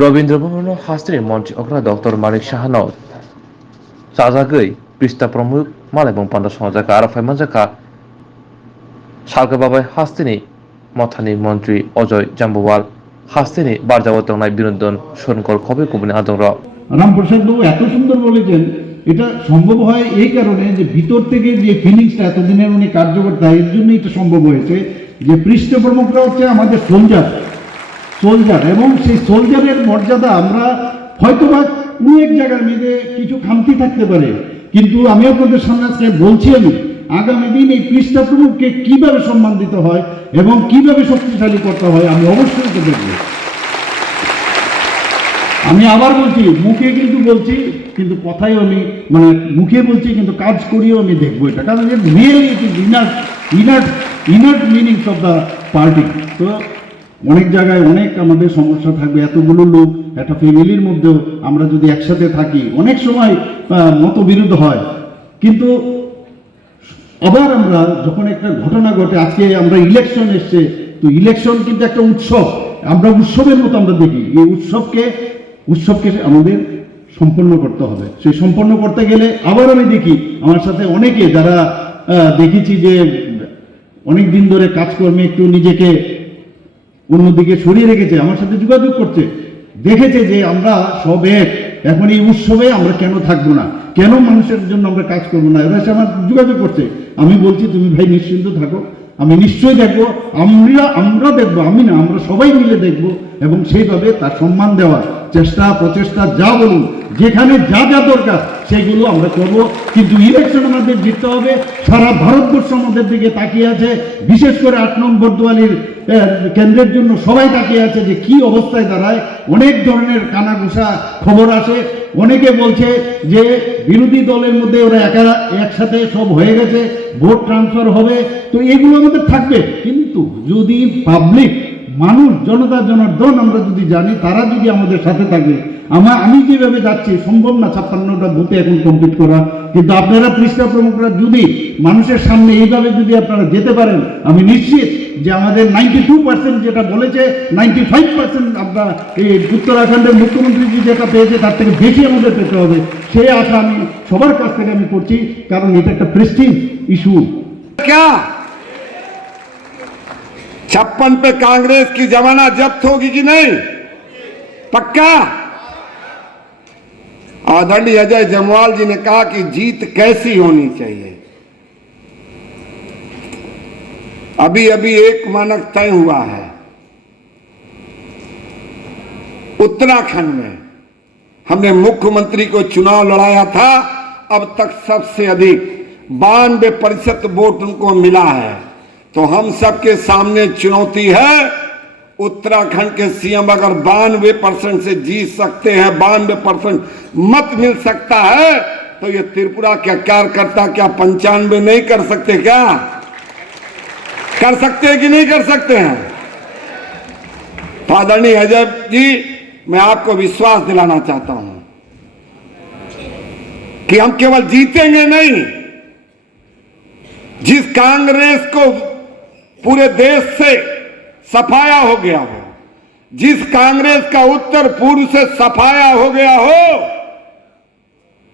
रवीन्द्रभवन हास्त्री मंत्री अग्रा डॉक्टर मानिक शाहनाव चाजागै पृष्ठा प्रमुख मालायबं पान्डा संजाका आरो फाइमानजाका सालगाबाबाय हास्तीनि मथानि मन्त्री अजय जाम्बुवाल हास्तीनि बारजाव तंनाय बिनोदन सनकल खबे गुबुन आदंर রামপ্রসাদ বাবু এত সুন্দর বলেছেন। এটা সম্ভব হয় এই কারণে যে ভিতর থেকে যে ফিলিংসটা এতদিনের উনি কার্যকর্তা, এর জন্য এটা সম্ভব হয়েছে যে পৃষ্ঠ প্রমুখরা হচ্ছে আমাদের সোলজার এবং সেই সোলজারের মর্যাদা আমরা হয়তোবা কোনো এক জায়গার মধ্যে কিছু খামতি থাকতে পারে, কিন্তু আমি আপনাদের সামনে আজকে বলছি আমি আগামী দিন এই পৃষ্ঠ প্রমুখকে কিভাবে সম্মান দিতে হয় এবং কিভাবে শক্তিশালী করতে হয় আমি অবশ্যই তো দেখব। আমি আবার বলছি, মুখে কিন্তু বলছি, কিন্তু কথাই আমি মানে মুখে বলছি কিন্তু কাজ করিও আমি দেখবো এটা, কারণ really it is inert meanings of the party. তো অনেক জায়গায় অনেক আমাদের সমস্যা থাকবে, এতগুলো লোক একটা ফ্যামিলির মধ্যেও আমরা যদি একসাথে থাকি অনেক সময় মতবিরোধ হয়, কিন্তু আবার আমরা যখন একটা ঘটনা ঘটে, আজকে আমরা ইলেকশন এসছে, তো ইলেকশন কিন্তু একটা উৎসব, আমরা উৎসবের মতো আমরা দেখি। এই উৎসবকে আমাদের সম্পন্ন করতে হবে। সেই সম্পন্ন করতে গেলে আবার আমি দেখি আমার সাথে অনেকে যারা দেখেছি যে অনেক দিন ধরে কাজকর্মে একটু নিজেকে অন্যদিকে সরিয়ে রেখেছে, আমার সাথে যোগাযোগ করছে, দেখেছে যে আমরা সব এক, এখন এই উৎসবে আমরা কেন থাকবো না, কেন মানুষের জন্য আমরা কাজ করবো না, এরা আমার যোগাযোগ করছে। আমি বলছি তুমি ভাই নিশ্চিন্ত থাকো, আমি নিশ্চয়ই দেখবো, আমরা দেখবো, আমি না আমরা সবাই মিলে দেখবো এবং সেইভাবে তার সম্মান দেওয়ার প্রচেষ্টা যা বলুন, যেখানে যা যা দরকার সেগুলো আমরা করব। কিন্তু ইলেকশন আমাদের জিততে হবে। সারা ভারতবর্ষ আমাদের দিকে তাকিয়ে আছে, বিশেষ করে 8 নং বর্দোয়ালির কেন্দ্রের জন্য সবাই তাকিয়ে আছে যে কি অবস্থায় দাঁড়ায়। অনেক ধরনের কানাঘুষা খবর আসে, অনেকে বলছে যে বিরোধী দলের মধ্যে ওরা একসাথে সব হয়ে গেছে, ভোট ট্রান্সফার হবে। তো এগুলো আমাদের থাকবে, কিন্তু যদি পাবলিক মানুষ জনতা-জনার্দন আমরা যদি জানি, তারা যদি আমাদের সাথে থাকে, আমি যেভাবে যাচ্ছি সম্ভব না 56টা বুথে এখন কমপ্লিট করা, কিন্তু আপনারা পৃষ্ঠা প্রমুখরা যদি মানুষের সামনে এইভাবে যদি আপনারা যেতে পারেন, আমি নিশ্চিত যে আমাদের 92% যেটা বলেছে 95% আমরা এই উত্তরাখণ্ডের মুখ্যমন্ত্রী যেটা পেয়েছে তার থেকে বেশি আমাদের পেতে হবে, সেই আশা আমি সবার কাছ থেকে আমি করছি, কারণ এটা একটা প্রেস্টিজ ইস্যু। 56 पे कांग्रेस की जमाना जब्त होगी कि नहीं? पक्का? आदरणीय अजय जमवाल जी ने कहा कि जीत कैसी होनी चाहिए। अभी अभी एक मानक तय हुआ है। उत्तराखंड में हमने मुख्यमंत्री को चुनाव लड़ाया था, अब तक सबसे अधिक 92% वोट उनको मिला है। तो हम सबके सामने चुनौती है, उत्तराखंड के सीएम अगर 92% से जीत सकते हैं, 92% मत मिल सकता है, तो ये त्रिपुरा क्या कार्यकर्ता क्या 95 नहीं कर सकते? क्या कर सकते हैं कि नहीं कर सकते हैं? तो आदरणीय अजय जी, मैं आपको विश्वास दिलाना चाहता हूं कि हम केवल जीतेंगे नहीं, जिस कांग्रेस को पूरे देश से सफाया हो गया हो, जिस कांग्रेस का उत्तर पूर्व से सफाया हो गया हो,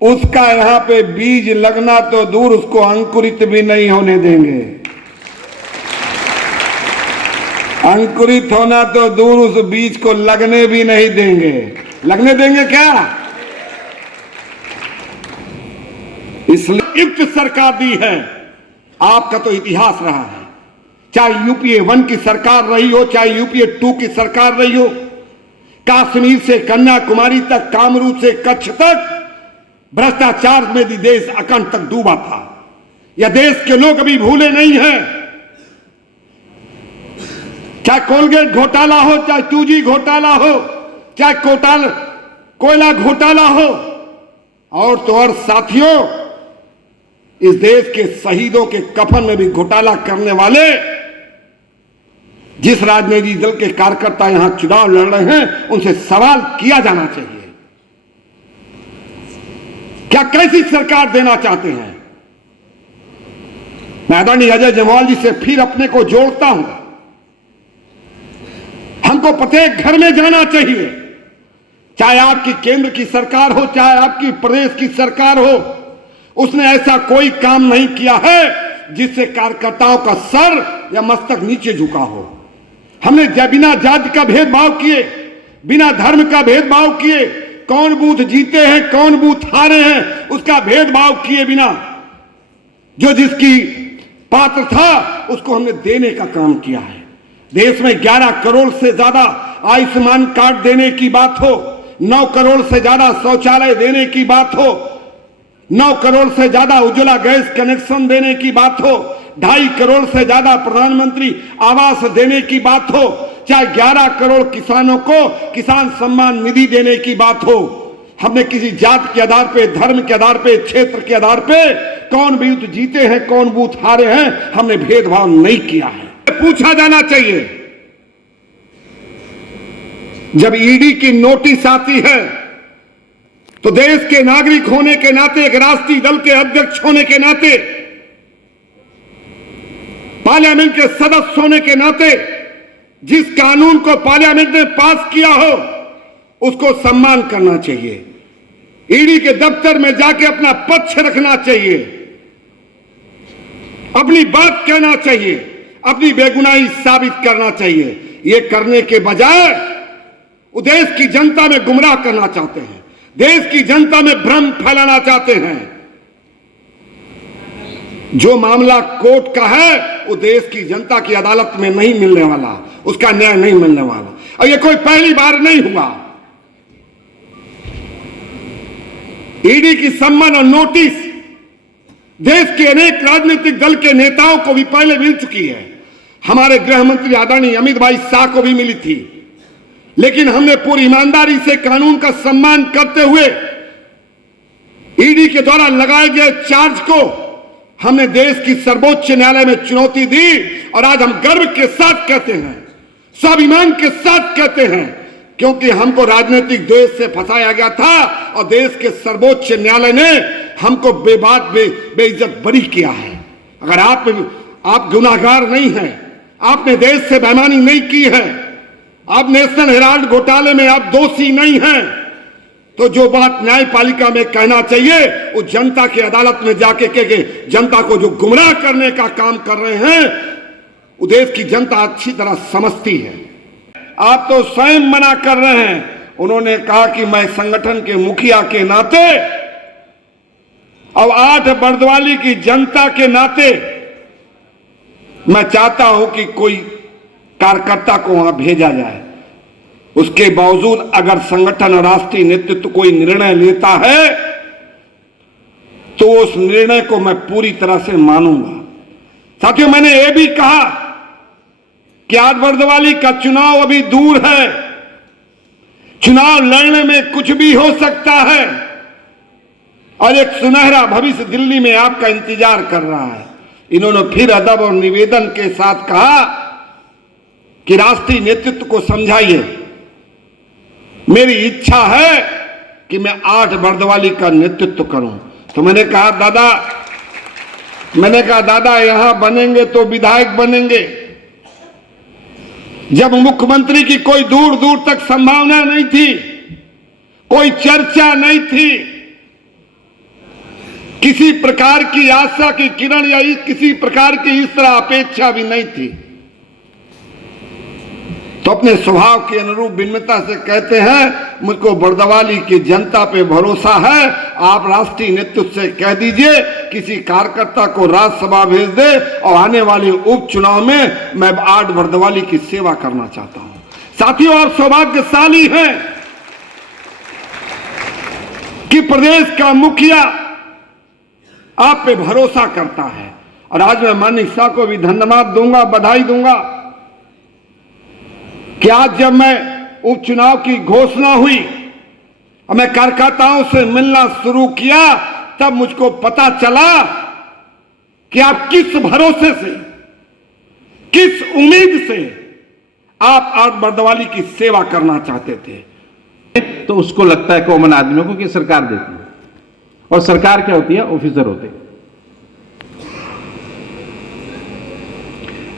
उसका यहां पे बीज लगना तो दूर, उसको अंकुरित भी नहीं होने देंगे। अंकुरित होना तो दूर, उस बीज को लगने भी नहीं देंगे। लगने देंगे क्या? इसलिए युक्त सरकार दी है, आपका तो इतिहास रहा है, चाहे यूपीए 1 की सरकार रही हो, चाहे यूपीए 2 की सरकार रही हो, कश्मीर से कन्याकुमारी तक, कामरूप से कच्छ तक भ्रष्टाचार में भी देश अखंड तक डूबा था। यह देश के लोग अभी भूले नहीं हैं। चाहे कोलगेट घोटाला हो, चाहे 2G घोटाला हो, चाहे कोयला घोटाला हो, और तो और साथियों, इस देश के शहीदों के कफन में भी घोटाला करने वाले जिस राजनीतिक दल के कार्यकर्ता यहां चुनाव लड़ रहे हैं, उनसे सवाल किया जाना चाहिए, क्या कैसी सरकार देना चाहते हैं? मैं आदरणीय अजय जमवाल जी से फिर अपने को जोड़ता हूं। हमको प्रत्येक घर में जाना चाहिए, चाहे आपकी केंद्र की सरकार हो, चाहे आपकी प्रदेश की सरकार हो, उसने ऐसा कोई काम नहीं किया है जिससे कार्यकर्ताओं का सर या मस्तक नीचे झुका हो। हमने बिना जाति का भेदभाव किए, बिना धर्म का भेदभाव किए, कौन बूथ जीते हैं कौन बूथ हारे हैं उसका भेदभाव किए बिना जो जिसकी पात्र था उसको हमने देने का काम किया है। देश में 11 करोड़ से ज्यादा आयुष्मान कार्ड देने की बात हो, 9 करोड़ से ज्यादा शौचालय देने की बात हो, 9 करोड़ से ज्यादा उज्ज्वला गैस कनेक्शन देने की बात हो, 2.5 करोड़ से ज्यादा प्रधानमंत्री आवास देने की बात हो, चाहे 11 करोड़ किसानों को किसान सम्मान निधि देने की बात हो, हमने किसी जात के आधार पे, धर्म के आधार पे, क्षेत्र के आधार पे कौन बूथ जीते हैं कौन बूथ हारे हैं हमने भेदभाव नहीं किया है। पूछा जाना चाहिए, जब ईडी की नोटिस आती है तो देश के नागरिक होने के नाते, एक राष्ट्रीय दल के अध्यक्ष होने के नाते, पार्लियामेंट के सदस्य होने के नाते जिस कानून को पार्लियामेंट ने पास किया हो उसको सम्मान करना चाहिए। ईडी के दफ्तर में जाके अपना पक्ष रखना चाहिए, अपनी बात कहना चाहिए, अपनी बेगुनाही साबित करना चाहिए। ये करने के बजाय वो देश की जनता में गुमराह करना चाहते हैं, देश की जनता में भ्रम फैलाना चाहते हैं। जो मामला कोर्ट का है वो देश की जनता की अदालत में नहीं मिलने वाला, उसका न्याय नहीं मिलने वाला। और ये कोई पहली बार नहीं हुआ। ईडी की सम्मान और नोटिस देश के अनेक राजनीतिक दल के नेताओं को भी पहले मिल चुकी है। हमारे गृह मंत्री आदरणीय अमित भाई शाह को भी मिली थी, लेकिन हमने पूरी ईमानदारी से कानून का सम्मान करते हुए ईडी के द्वारा लगाए गए चार्ज को हमने देश की सर्वोच्च न्यायालय में चुनौती दी। और आज हम गर्व के साथ कहते हैं, स्वाभिमान के साथ कहते हैं, क्योंकि हमको राजनीतिक द्वेष से फंसाया गया था और देश के सर्वोच्च न्यायालय ने हमको बेबाक बेइज्जत बरी किया है। अगर आप गुनाहगार नहीं हैं, आपने देश से बेईमानी नहीं की है, आप नेशनल हेराल्ड घोटाले में आप दोषी नहीं हैं, तो जो बात न्यायपालिका में कहना चाहिए वो जनता की अदालत में जाके के जनता को जो गुमराह करने का काम कर रहे हैं वो देश की जनता अच्छी तरह समझती है। आप तो स्वयं मना कर रहे हैं। उन्होंने कहा कि मैं संगठन के मुखिया के नाते और 8 बर्दवाली की जनता के नाते मैं चाहता हूं कि कोई कार्यकर्ता को वहां भेजा जाए। उसके बावजूद अगर संगठन और राष्ट्रीय नेतृत्व कोई निर्णय लेता है तो उस निर्णय को मैं पूरी तरह से मानूंगा। साथियों, मैंने यह भी कहा कि 8 बर्दवाली का चुनाव अभी दूर है, चुनाव लड़ने में कुछ भी हो सकता है और एक सुनहरा भविष्य दिल्ली में आपका इंतजार कर रहा है। इन्होंने फिर अदब और निवेदन के साथ कहा कि राष्ट्रीय नेतृत्व को समझाइए, मेरी इच्छा है कि मैं 8 बर्दवाली का नेतृत्व करूं। तो मैंने कहा दादा यहां बनेंगे तो विधायक बनेंगे। जब मुख्यमंत्री की कोई दूर दूर तक संभावना नहीं थी, कोई चर्चा नहीं थी, किसी प्रकार की आशा की किरण या किसी प्रकार की इस तरह अपेक्षा भी नहीं थी, तो अपने स्वभाव के अनुरूप विनम्रता से कहते हैं मुझको बर्दवाली की जनता पे भरोसा है। आप राष्ट्रीय नेतृत्व से कह दीजिए किसी कार्यकर्ता को राज्यसभा भेज दे और आने वाले उपचुनाव में मैं 8 बर्दवाली की सेवा करना चाहता हूं। साथियों, आप सौभाग्यशाली हैं कि प्रदेश का मुखिया आप पे भरोसा करता है। और आज मैं माननीय शाह को भी धन्यवाद दूंगा, बधाई दूंगा कि आज जब मैं उपचुनाव की घोषणा हुई और मैं कार्यकर्ताओं से मिलना शुरू किया तब मुझको पता चला कि आप किस भरोसे से, किस उम्मीद से आप 8 बर्दवाली की सेवा करना चाहते थे। तो उसको लगता है कॉमन आदमियों को कि सरकार देती है, और सरकार क्या होती है? ऑफिसर होते हैं।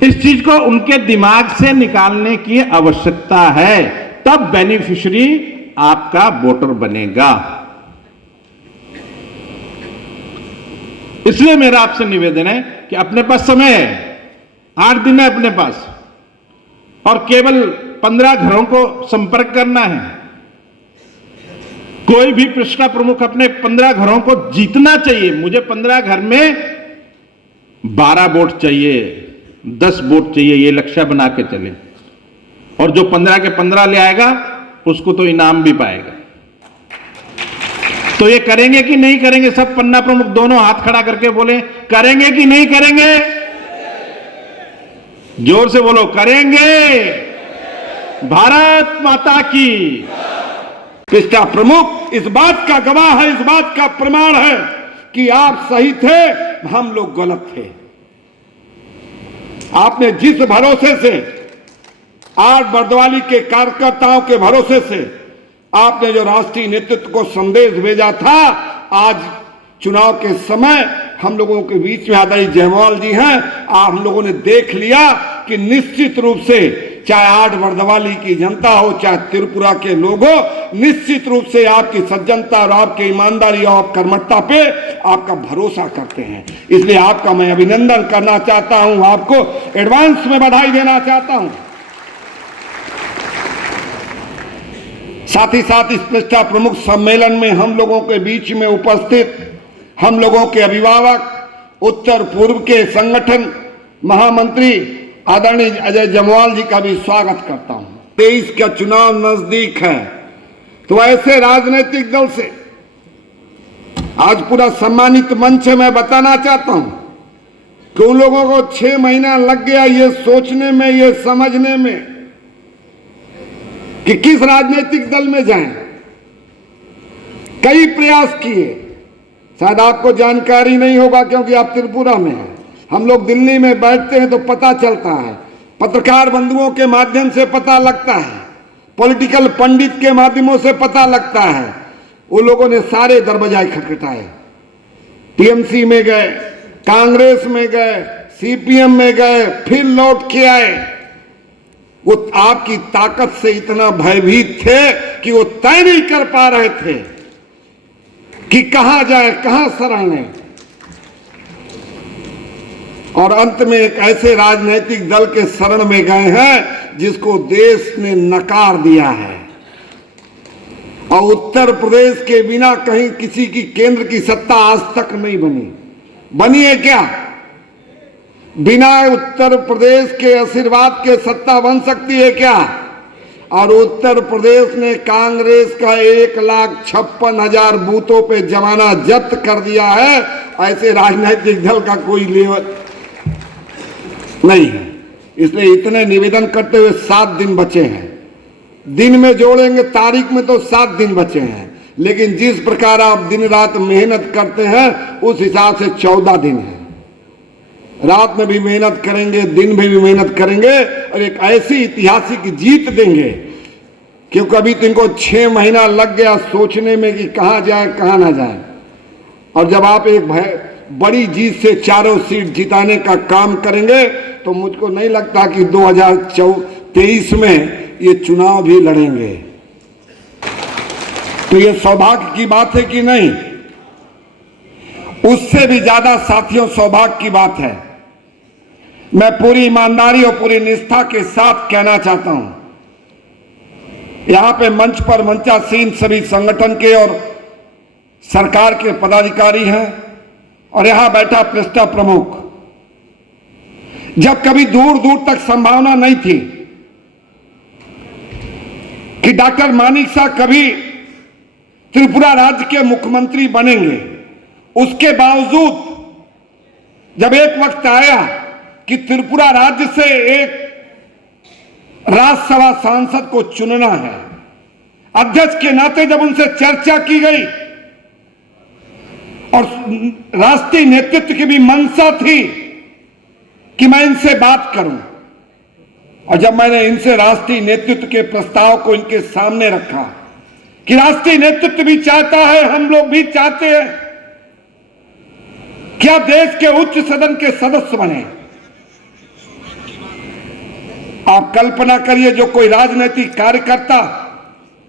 इस चीज को उनके दिमाग से निकालने की आवश्यकता है, तब बेनिफिशियरी आपका वोटर बनेगा। इसलिए मेरा आपसे निवेदन है कि अपने पास समय है, 8 दिन है अपने पास, और केवल 15 घरों को संपर्क करना है। कोई भी प्रश्न प्रमुख अपने 15 घरों को जीतना चाहिए। मुझे 15 घर में 12 वोट चाहिए, 10 वोट चाहिए, ये लक्ष्य बना के चले, और जो 15 के 15 ले आएगा उसको तो इनाम भी पाएगा। तो ये करेंगे कि नहीं करेंगे? सब पन्ना प्रमुख दोनों हाथ खड़ा करके बोले, करेंगे कि नहीं करेंगे? जोर से बोलो, करेंगे। भारत माता की। पिस्टा प्रमुख इस बात का गवाह है, इस बात का प्रमाण है कि आप सही थे, हम लोग गलत थे। आपने जिस भरोसे से, 8 बर्दवाली के कार्यकर्ताओं के भरोसे से आपने जो राष्ट्रीय नेतृत्व को संदेश भेजा था, आज चुनाव के समय हम लोगों के बीच में आदरणीय जयमवाल जी हैं, हम लोगों ने देख लिया कि निश्चित रूप से चाहे 8 बर्दवाली की जनता हो, चाहे त्रिपुरा के लोग हो, निश्चित रूप से आपकी सज्जनता और आपकी ईमानदारी और कर्मठता पे आपका भरोसा करते हैं। इसलिए आपका मैं अभिनंदन करना चाहता हूं, आपको एडवांस में बधाई देना चाहता हूं। साथ ही साथ इस पिस्टा प्रमुख सम्मेलन में हम लोगों के बीच में उपस्थित हम लोगों के अभिभावक, उत्तर पूर्व के संगठन महामंत्री आदरणीय अजय जमवाल जी का भी स्वागत करता हूं। 23 का चुनाव नजदीक है, तो ऐसे राजनीतिक दल से आज पूरा सम्मानित मंच है, मैं बताना चाहता हूं कि उन लोगों को 6 महीना लग गया ये सोचने में, ये समझने में कि किस राजनीतिक दल में जाएं। कई प्रयास किए, शायद आपको जानकारी नहीं होगा क्योंकि आप त्रिपुरा में हैं। हम लोग दिल्ली में बैठते हैं तो पता चलता है, पत्रकार बंधुओं के माध्यम से पता लगता है, पॉलिटिकल पंडित के माध्यमों से पता लगता है। वो लोगों ने सारे दरवाजे खटखटाए, टीएमसी में गए, कांग्रेस में गए, सीपीएम में गए, फिर लौट के आए। वो आपकी ताकत से इतना भयभीत थे कि वो तय नहीं कर पा रहे थे कि कहां जाए, कहां शरण लें, और अंत में एक ऐसे राजनीतिक दल के शरण में गए हैं जिसको देश ने नकार दिया है। और उत्तर प्रदेश के बिना कहीं किसी की केंद्र की सत्ता आज तक नहीं बनी है क्या? बिना उत्तर प्रदेश के आशीर्वाद के सत्ता बन सकती है क्या? और उत्तर प्रदेश ने कांग्रेस का 1,56,000 बूथों पे जमाना जब्त कर दिया है। ऐसे राजनीतिक दल का कोई लेवल नहीं है। इसलिए इतने निवेदन करते हुए 7 दिन बचे हैं। दिन में जोड़ेंगे तारीख में तो 7 दिन बचे हैं, लेकिन जिस प्रकार आप दिन रात मेहनत करते हैं उस हिसाब से 14 दिन है। रात में भी मेहनत करेंगे, दिन में भी मेहनत करेंगे और एक ऐसी ऐतिहासिक जीत देंगे, क्योंकि अभी तो इनको 6 महीना लग गया सोचने में कि कहां जाए कहां ना जाए। और जब आप एक बड़ी जीत से चारों सीट जिताने का काम करेंगे तो मुझको नहीं लगता कि 2023 में ये चुनाव भी लड़ेंगे। तो ये सौभाग्य की बात है कि नहीं? उससे भी ज्यादा साथियों सौभाग्य की बात है। मैं पूरी ईमानदारी और पूरी निष्ठा के साथ कहना चाहता हूं, यहां पे मंच पर मंचासीन सभी संगठन के और सरकार के पदाधिकारी हैं और यहां बैठा पिस्टा प्रमुख। जब कभी दूर दूर तक संभावना नहीं थी कि डॉक्टर मानिक शाह कभी त्रिपुरा राज्य के मुख्यमंत्री बनेंगे, उसके बावजूद जब एक वक्त आया कि त्रिपुरा राज्य से एक राज्यसभा सांसद को चुनना है, अध्यक्ष के नाते जब उनसे चर्चा की गई और राष्ट्रीय नेतृत्व की भी मंशा थी कि मैं इनसे बात करूं, और जब मैंने इनसे राष्ट्रीय नेतृत्व के प्रस्ताव को इनके सामने रखा कि राष्ट्रीय नेतृत्व भी चाहता है, हम लोग भी चाहते हैं, क्या देश के उच्च सदन के सदस्य बने। आप कल्पना करिए, जो कोई राजनीतिक कार्यकर्ता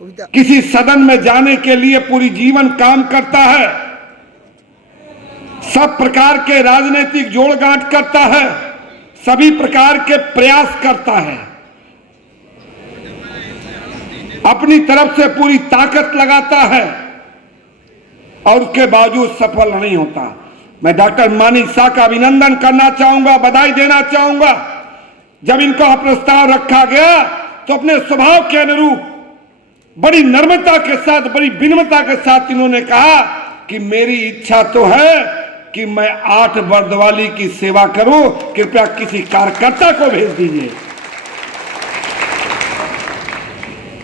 किसी सदन में जाने के लिए पूरी जीवन काम करता है, सब प्रकार के राजनीतिक जोड़ गांठ करता है, सभी प्रकार के प्रयास करता है, अपनी तरफ से पूरी ताकत लगाता है और उसके बावजूद सफल नहीं होता। मैं डॉक्टर मानिक शाह का अभिनंदन करना चाहूंगा, बधाई देना चाहूंगा। जब इनका प्रस्ताव रखा गया तो अपने स्वभाव के अनुरूप बड़ी नम्रता के साथ, बड़ी विनम्रता के साथ इन्होंने कहा कि मेरी इच्छा तो है कि मैं 8 वर्द वाली की सेवा करूं, कृपया किसी कार्यकर्ता को भेज दीजिए।